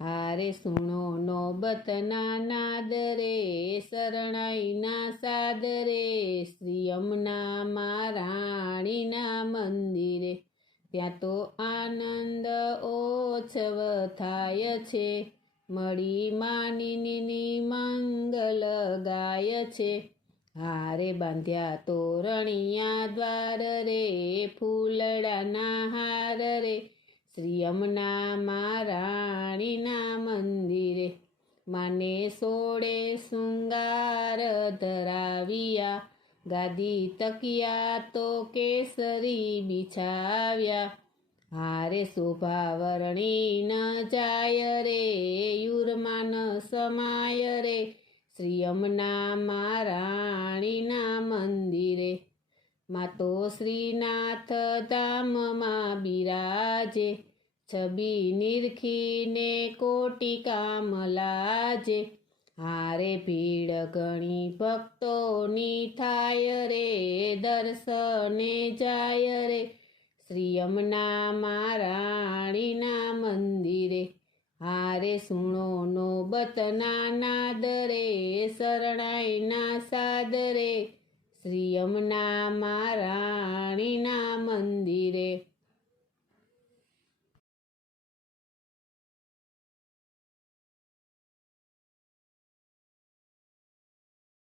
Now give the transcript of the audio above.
હારે સુણો નોબતના નાદરે શરણાઈના સાદરે શ્રી યમુના મહારાણીના મંદિરે. ત્યાં તો આનંદ ઓછવ થાય છે, મળી માનીની મંગલ ગાય છે. હારે બાંધ્યા તોરણિયા દ્વાર રે, ફૂલડાના હાર રે, શ્રી યમુના મહારાણીના મંદિરે માને સોળે શૃંગાર ધરાવ્યા. ગાદી તકિયા તો કેસરી બિછાવ્યા. હારે શોભા વર્ણી ન જાય રે, યુરમાન સમાય રે. શ્રી યમુના મહારાણીના મંદિરે મા તો શ્રીનાથ ધામમાં બિરાજે. છબી નિરખીને કોટી કામ લાજે. હારે ભીડ ઘણી ભક્તોની થાય રે, દર્શને જાય રે. શ્રી યમુના મહારાણીના મંદિરે હારે સુણો નોબતના નાદરે શરણાઈના સાદરે શ્રી યમુના મંદિરે